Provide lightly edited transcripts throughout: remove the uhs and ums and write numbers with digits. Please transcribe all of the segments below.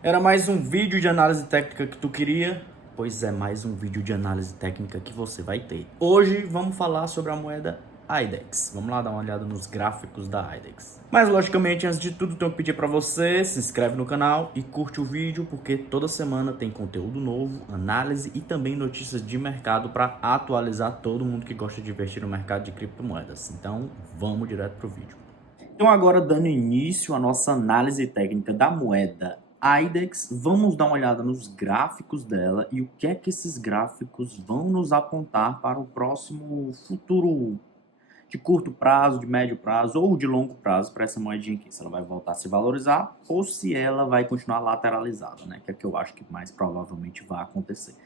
Era mais um vídeo de análise técnica que tu queria? Pois é, mais um vídeo de análise técnica que você vai ter. Hoje vamos falar sobre a moeda IDEX. Vamos lá dar uma olhada nos gráficos da IDEX. Mas logicamente, antes de tudo, tenho que pedir para você, se inscreve no canal e curte o vídeo, porque toda semana tem conteúdo novo, análise e também notícias de mercado para atualizar todo mundo que gosta de investir no mercado de criptomoedas. Então, vamos direto pro vídeo. Então agora, dando início à nossa análise técnica da moeda IDEX, vamos dar uma olhada nos gráficos dela e o que é que esses gráficos vão nos apontar para o próximo futuro de curto prazo, de médio prazo ou de longo prazo para essa moedinha aqui. Se ela vai voltar a se valorizar ou se ela vai continuar lateralizada, né? Que é o que eu acho que mais provavelmente vai acontecer.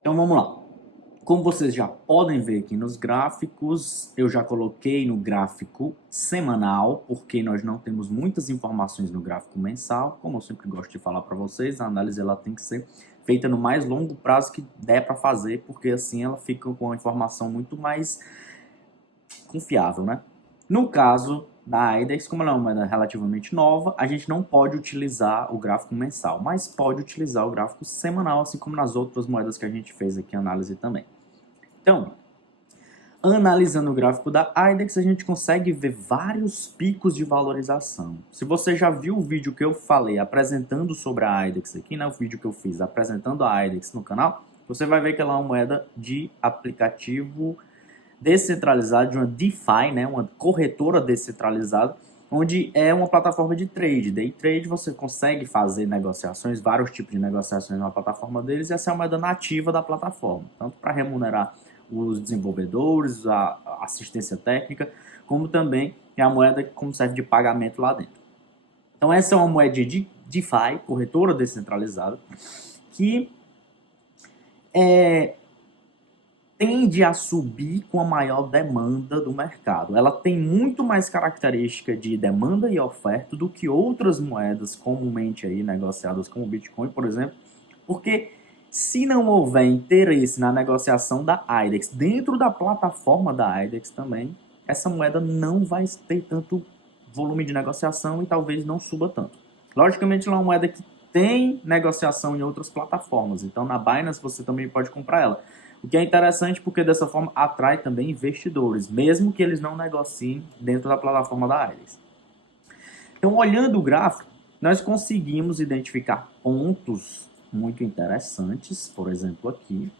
Então vamos lá. Como vocês já podem ver aqui nos gráficos, eu já coloquei no gráfico semanal, porque nós não temos muitas informações no gráfico mensal. Como eu sempre gosto de falar para vocês, a análise ela tem que ser feita no mais longo prazo que der para fazer, porque assim ela fica com uma informação muito mais confiável, né? No caso da IDEX, como ela é uma moeda relativamente nova, a gente não pode utilizar o gráfico mensal, mas pode utilizar o gráfico semanal, assim como nas outras moedas que a gente fez aqui a análise também. Então, analisando o gráfico da IDEX, a gente consegue ver vários picos de valorização. Se você já viu o vídeo que eu falei apresentando sobre a IDEX aqui, né, o vídeo que eu fiz apresentando a IDEX no canal, você vai ver que ela é uma moeda de aplicativo descentralizado, de uma DeFi, né, uma corretora descentralizada, onde é uma plataforma de trade. Day trade você consegue fazer negociações, vários tipos de negociações na plataforma deles, e essa é uma moeda nativa da plataforma, tanto para remunerar os desenvolvedores, a assistência técnica, como também é a moeda que serve de pagamento lá dentro. Então essa é uma moeda de DeFi, corretora descentralizada, que tende a subir com a maior demanda do mercado. Ela tem muito mais característica de demanda e oferta do que outras moedas comumente aí negociadas como o Bitcoin, por exemplo, porque se não houver interesse na negociação da IDEX dentro da plataforma da IDEX também, essa moeda não vai ter tanto volume de negociação e talvez não suba tanto. Logicamente, ela é uma moeda que tem negociação em outras plataformas, então na Binance você também pode comprar ela. O que é interessante porque dessa forma atrai também investidores, mesmo que eles não negociem dentro da plataforma da IDEX. Então, olhando o gráfico, nós conseguimos identificar pontos muito interessantes, por exemplo aqui,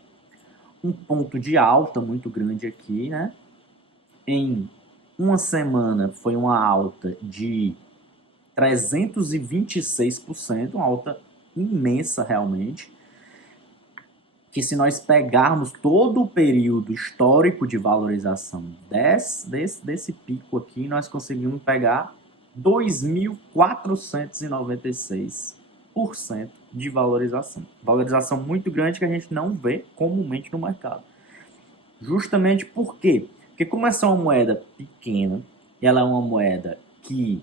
um ponto de alta muito grande aqui, né? Em uma semana foi uma alta de 326%, uma alta imensa realmente, que se nós pegarmos todo o período histórico de valorização desse pico aqui, nós conseguimos pegar 2.496% de valorização. Valorização muito grande que a gente não vê comumente no mercado. Justamente por quê? Porque como essa é uma moeda pequena, e ela é uma moeda que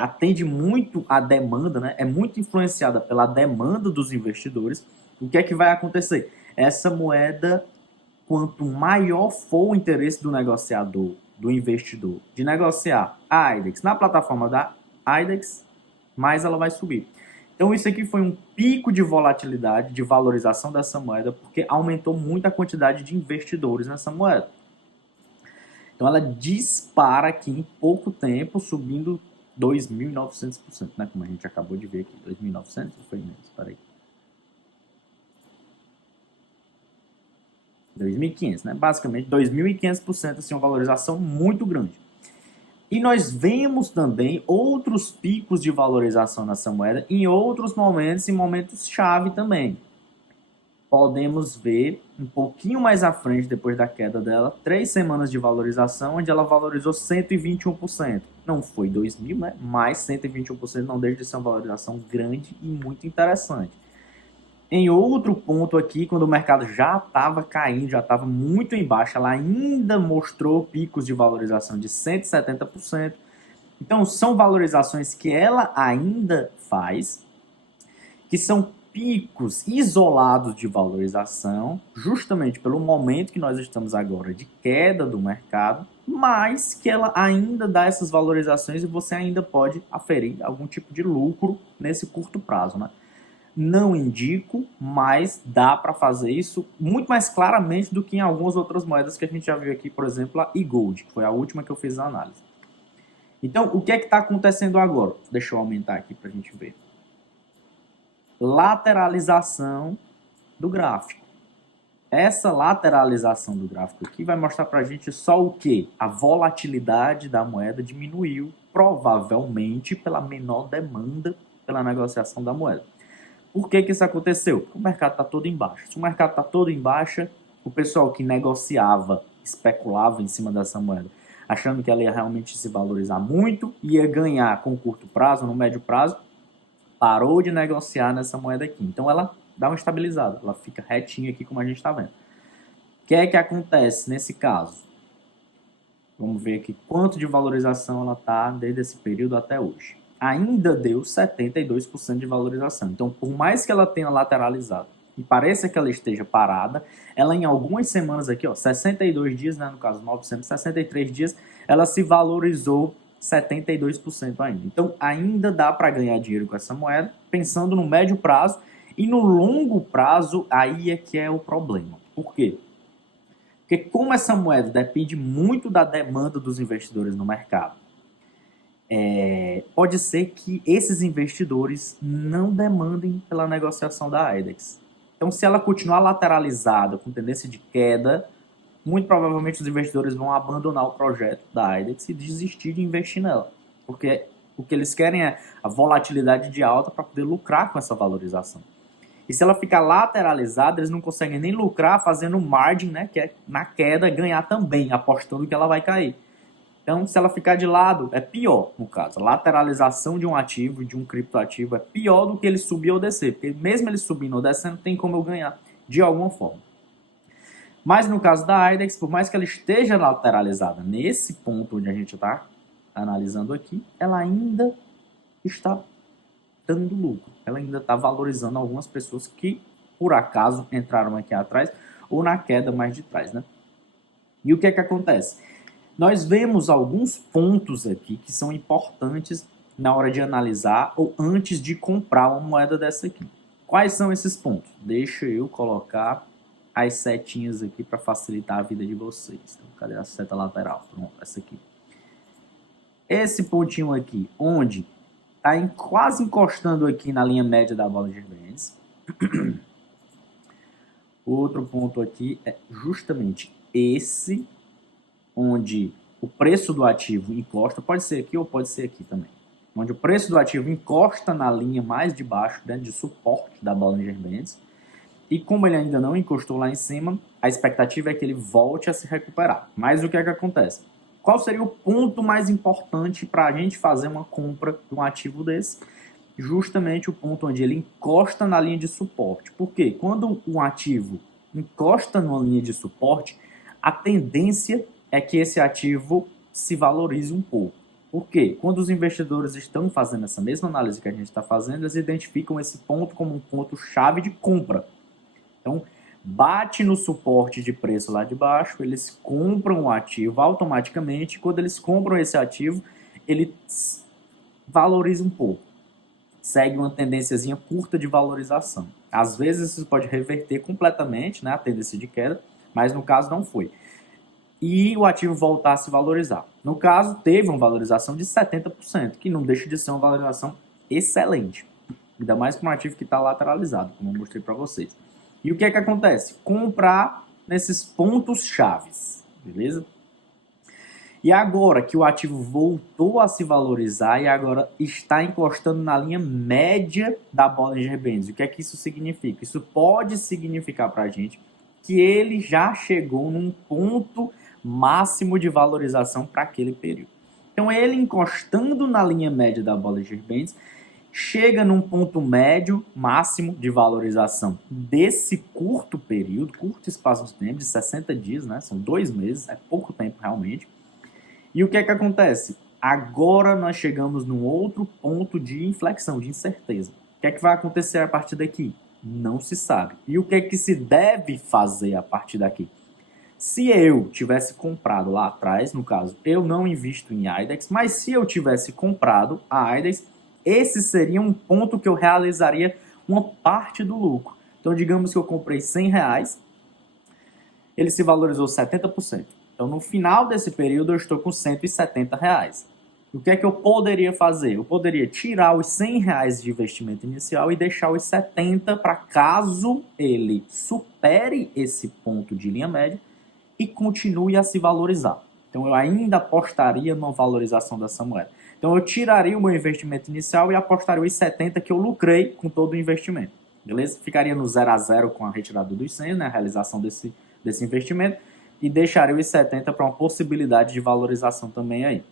atende muito à demanda, né? É muito influenciada pela demanda dos investidores, o que é que vai acontecer? Essa moeda, quanto maior for o interesse do negociador, do investidor, de negociar a IDEX na plataforma da IDEX, mais ela vai subir. Então isso aqui foi um pico de volatilidade, de valorização dessa moeda, porque aumentou muito a quantidade de investidores nessa moeda. Então ela dispara aqui em pouco tempo, subindo 2.900%, né? Como a gente acabou de ver aqui. 2.900 foi menos, espera aí. 2.500, né? Basicamente 2.500%, assim, uma valorização muito grande. E nós vemos também outros picos de valorização nessa moeda em outros momentos, em momentos chave também. Podemos ver um pouquinho mais à frente, depois da queda dela, 3 semanas de valorização, onde ela valorizou 121%. Não foi 2.000, né? Mas 121% não deixa de ser uma valorização grande e muito interessante. Em outro ponto aqui, quando o mercado já estava caindo, já estava muito embaixo, ela ainda mostrou picos de valorização de 170%. Então, são valorizações que ela ainda faz, que são picos isolados de valorização, justamente pelo momento que nós estamos agora de queda do mercado, mas que ela ainda dá essas valorizações e você ainda pode aferir algum tipo de lucro nesse curto prazo, né? Não indico, mas dá para fazer isso muito mais claramente do que em algumas outras moedas que a gente já viu aqui, por exemplo, a eGold, que foi a última que eu fiz a análise. Então, o que é que está acontecendo agora? Deixa eu aumentar aqui para a gente ver. Lateralização do gráfico. Essa lateralização do gráfico aqui vai mostrar para a gente só o quê? A volatilidade da moeda diminuiu, provavelmente pela menor demanda pela negociação da moeda. Por que isso aconteceu? Porque o mercado está todo em baixa. Se o mercado está todo em baixa, o pessoal que negociava, especulava em cima dessa moeda, achando que ela ia realmente se valorizar muito, ia ganhar com curto prazo, no médio prazo, parou de negociar nessa moeda aqui. Então ela dá uma estabilizada, ela fica retinha aqui como a gente está vendo. O que é que acontece nesse caso? Vamos ver aqui quanto de valorização ela está desde esse período até hoje. Ainda deu 72% de valorização. Então, por mais que ela tenha lateralizado e pareça que ela esteja parada, ela em algumas semanas aqui, ó, 62 dias, né, no caso 963 dias, ela se valorizou 72% ainda. Então, ainda dá para ganhar dinheiro com essa moeda, pensando no médio prazo e no longo prazo, aí é que é o problema. Por quê? Porque como essa moeda depende muito da demanda dos investidores no mercado, pode ser que esses investidores não demandem pela negociação da IDEX. Então, se ela continuar lateralizada, com tendência de queda, muito provavelmente os investidores vão abandonar o projeto da IDEX e desistir de investir nela. Porque o que eles querem é a volatilidade de alta para poder lucrar com essa valorização. E se ela ficar lateralizada, eles não conseguem nem lucrar fazendo margin, né, que é na queda, ganhar também, apostando que ela vai cair. Então, se ela ficar de lado, é pior, no caso. A lateralização de um ativo, de um criptoativo, é pior do que ele subir ou descer. Porque mesmo ele subindo ou descendo, tem como eu ganhar de alguma forma. Mas no caso da IDEX, por mais que ela esteja lateralizada nesse ponto onde a gente está analisando aqui, ela ainda está dando lucro. Ela ainda está valorizando algumas pessoas que, por acaso, entraram aqui atrás ou na queda mais de trás, né? E o que é que acontece? Nós vemos alguns pontos aqui que são importantes na hora de analisar ou antes de comprar uma moeda dessa aqui. Quais são esses pontos? Deixa eu colocar as setinhas aqui para facilitar a vida de vocês. Então, cadê a seta lateral? Pronto, essa aqui. Esse pontinho aqui, onde está quase encostando aqui na linha média da Bollinger Bands. Outro ponto aqui é justamente esse, onde o preço do ativo encosta, pode ser aqui ou pode ser aqui também, onde o preço do ativo encosta na linha mais de baixo, né, de suporte da Bollinger Bands, e como ele ainda não encostou lá em cima, a expectativa é que ele volte a se recuperar. Mas o que é que acontece? Qual seria o ponto mais importante para a gente fazer uma compra de um ativo desse? Justamente o ponto onde ele encosta na linha de suporte. Por quê? Quando um ativo encosta numa linha de suporte, a tendência é que esse ativo se valorize um pouco. Por quê? Quando os investidores estão fazendo essa mesma análise que a gente está fazendo, eles identificam esse ponto como um ponto-chave de compra. Então, bate no suporte de preço lá de baixo, eles compram o ativo automaticamente. Quando eles compram esse ativo, ele valoriza um pouco. Segue uma tendênciazinha curta de valorização. Às vezes isso pode reverter completamente, né, a tendência de queda, mas no caso não foi. E o ativo voltar a se valorizar. No caso, teve uma valorização de 70%, que não deixa de ser uma valorização excelente. Ainda mais para um ativo que está lateralizado, como eu mostrei para vocês. E o que é que acontece? Comprar nesses pontos chaves, beleza? E agora que o ativo voltou a se valorizar e agora está encostando na linha média da Bollinger Bands, o que é que isso significa? Isso pode significar para a gente que ele já chegou num ponto máximo de valorização para aquele período. Então, ele encostando na linha média da Bollinger Bands, chega num ponto médio máximo de valorização desse curto período, curto espaço de tempo, de 60 dias, né? São 2 meses, é pouco tempo realmente. E o que é que acontece? Agora nós chegamos num outro ponto de inflexão, de incerteza. O que é que vai acontecer a partir daqui? Não se sabe. E o que é que se deve fazer a partir daqui? Se eu tivesse comprado lá atrás, no caso, eu não invisto em IDEX, mas se eu tivesse comprado a IDEX, esse seria um ponto que eu realizaria uma parte do lucro. Então, digamos que eu comprei R$100, ele se valorizou 70%. Então, no final desse período, eu estou com R$170. O que é que eu poderia fazer? Eu poderia tirar os R$100 de investimento inicial e deixar os 70 para caso ele supere esse ponto de linha média e continue a se valorizar. Então, eu ainda apostaria numa valorização dessa moeda. Então, eu tiraria o meu investimento inicial e apostaria os 70 que eu lucrei com todo o investimento. Beleza? Ficaria no 0 a 0 com a retirada dos 100, né? A realização desse investimento. E deixaria os 70 para uma possibilidade de valorização também aí.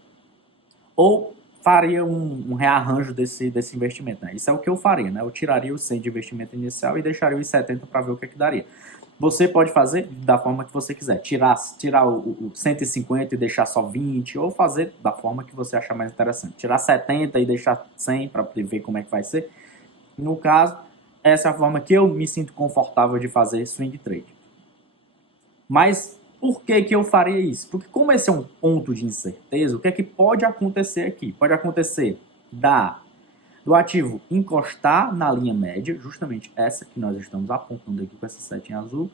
Ou faria um rearranjo desse investimento, né? Isso é o que eu faria, né? Eu tiraria os 100 de investimento inicial e deixaria os 70 para ver o que é que daria. Você pode fazer da forma que você quiser. Tirar o 150 e deixar só 20, ou fazer da forma que você achar mais interessante. Tirar 70 e deixar 100 para ver como é que vai ser. No caso, essa é a forma que eu me sinto confortável de fazer swing trade. Mas por que eu faria isso? Porque como esse é um ponto de incerteza, o que é que pode acontecer aqui? Pode acontecer do ativo encostar na linha média, justamente essa que nós estamos apontando aqui com essa setinha azul,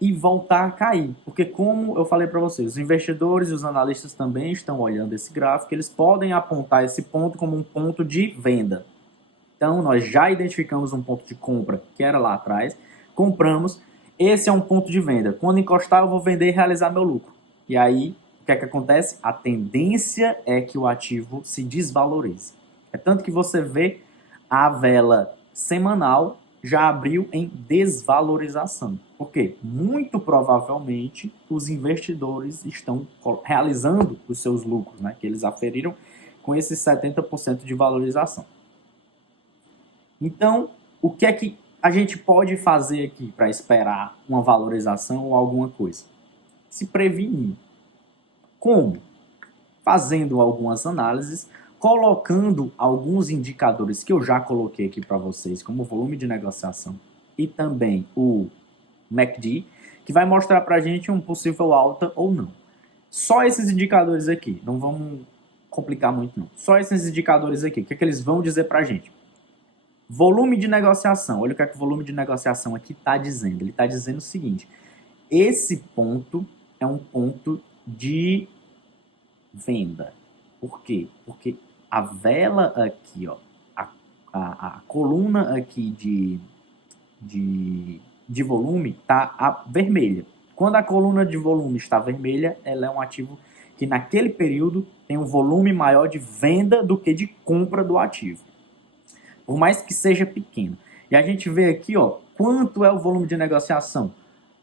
e voltar a cair. Porque como eu falei para vocês, os investidores e os analistas também estão olhando esse gráfico, eles podem apontar esse ponto como um ponto de venda. Então, nós já identificamos um ponto de compra, que era lá atrás, compramos, esse é um ponto de venda. Quando encostar, eu vou vender e realizar meu lucro. E aí, o que é que acontece? A tendência é que o ativo se desvalorize. É tanto que você vê a vela semanal já abriu em desvalorização. Por quê? Muito provavelmente os investidores estão realizando os seus lucros, né, que eles aferiram com esses 70% de valorização. Então, o que é que a gente pode fazer aqui para esperar uma valorização ou alguma coisa? Se prevenir. Como? Fazendo algumas análises, colocando alguns indicadores que eu já coloquei aqui para vocês, como o volume de negociação e também o MACD, que vai mostrar para a gente um possível alta ou não. Só esses indicadores aqui, não vamos complicar muito não. Só esses indicadores aqui, o que é que eles vão dizer para a gente? Volume de negociação, olha o que é que o volume de negociação aqui está dizendo. Ele está dizendo o seguinte, esse ponto é um ponto de venda. Por quê? Porque a vela aqui, ó, a coluna aqui de volume está vermelha. Quando a coluna de volume está vermelha, ela é um ativo que naquele período tem um volume maior de venda do que de compra do ativo. Por mais que seja pequeno. E a gente vê aqui, ó, quanto é o volume de negociação?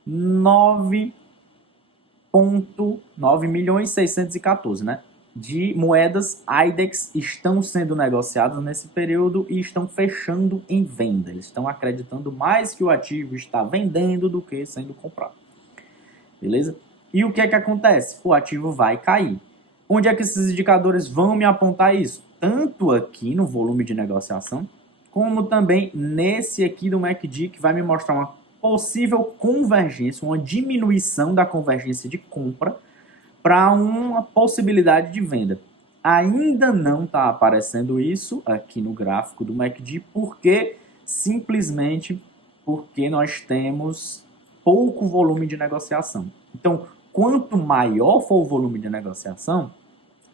9.614, né? De moedas IDEX estão sendo negociadas nesse período e estão fechando em venda. Eles estão acreditando mais que o ativo está vendendo do que sendo comprado. Beleza? E o que é que acontece? O ativo vai cair. Onde é que esses indicadores vão me apontar isso? Tanto aqui no volume de negociação, como também nesse aqui do MACD, que vai me mostrar uma possível convergência, uma diminuição da convergência de compra para uma possibilidade de venda. Ainda não está aparecendo isso aqui no gráfico do MACD, simplesmente porque nós temos pouco volume de negociação. Então, quanto maior for o volume de negociação,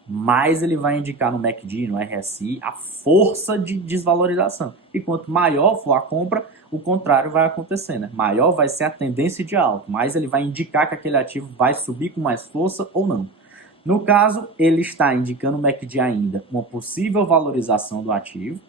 mais ele vai indicar no MACD, no RSI, a força de desvalorização. E quanto maior for a compra, o contrário vai acontecer, né? Maior vai ser a tendência de alta, mais ele vai indicar que aquele ativo vai subir com mais força ou não. No caso, ele está indicando no MACD ainda uma possível valorização do ativo.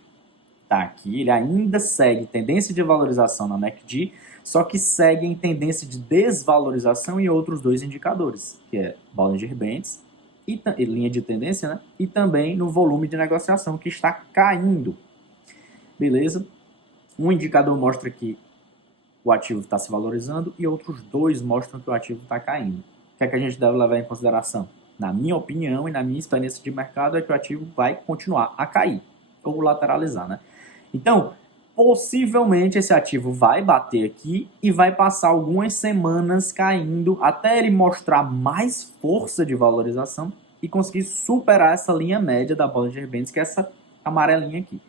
Tá aqui, ele ainda segue tendência de valorização na MACD, só que segue em tendência de desvalorização em outros dois indicadores, que é Bollinger Bands e linha de tendência, né? E também no volume de negociação, que está caindo. Beleza? Um indicador mostra que o ativo está se valorizando e outros dois mostram que o ativo está caindo. O que é que a gente deve levar em consideração? Na minha opinião e na minha experiência de mercado, é que o ativo vai continuar a cair ou lateralizar, né? Então, possivelmente esse ativo vai bater aqui e vai passar algumas semanas caindo até ele mostrar mais força de valorização e conseguir superar essa linha média da Bollinger Bands, que é essa amarelinha aqui,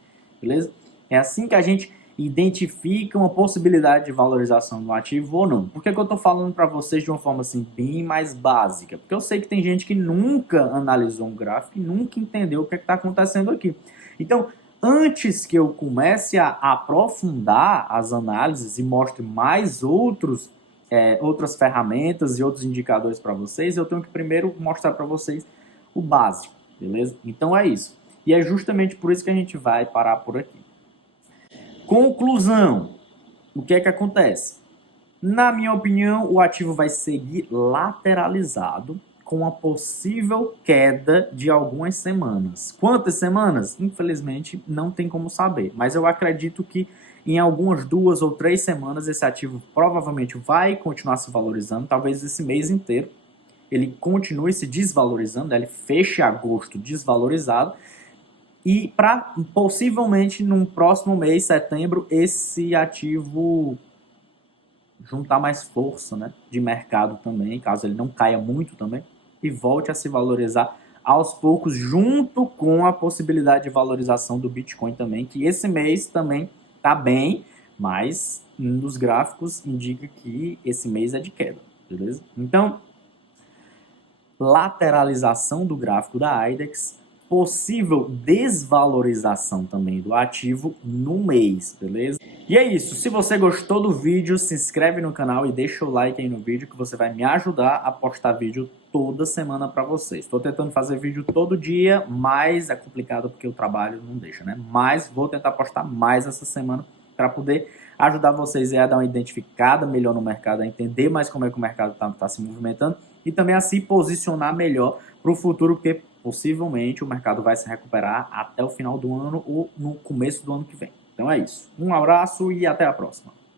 beleza? É assim que a gente identifica uma possibilidade de valorização do ativo ou não. Por que eu estou falando para vocês de uma forma assim bem mais básica? Porque eu sei que tem gente que nunca analisou um gráfico e nunca entendeu o que está acontecendo aqui. Então, antes que eu comece a aprofundar as análises e mostre mais outras ferramentas e outros indicadores para vocês, eu tenho que primeiro mostrar para vocês o básico, beleza? Então é isso. E é justamente por isso que a gente vai parar por aqui. Conclusão. O que é que acontece? Na minha opinião, o ativo vai seguir lateralizado com uma possível queda de algumas semanas. Quantas semanas? Infelizmente, não tem como saber. Mas eu acredito que em algumas 2 ou 3 semanas esse ativo provavelmente vai continuar se valorizando, talvez esse mês inteiro ele continue se desvalorizando, né? Ele feche agosto desvalorizado, e para possivelmente no próximo mês, setembro, esse ativo juntar mais força, né, de mercado também, caso ele não caia muito também, e volte a se valorizar aos poucos, junto com a possibilidade de valorização do Bitcoin também, que esse mês também está bem, mas nos gráficos indica que esse mês é de queda, beleza? Então, lateralização do gráfico da IDEX, possível desvalorização também do ativo no mês, beleza? E é isso, se você gostou do vídeo, se inscreve no canal e deixa o like aí no vídeo que você vai me ajudar a postar vídeo toda semana para vocês. Estou tentando fazer vídeo todo dia, mas é complicado porque o trabalho não deixa, né? Mas vou tentar postar mais essa semana para poder ajudar vocês a dar uma identificada melhor no mercado, a entender mais como é que o mercado está se movimentando e também a se posicionar melhor para o futuro, porque possivelmente o mercado vai se recuperar até o final do ano ou no começo do ano que vem. Então é isso. Um abraço e até a próxima.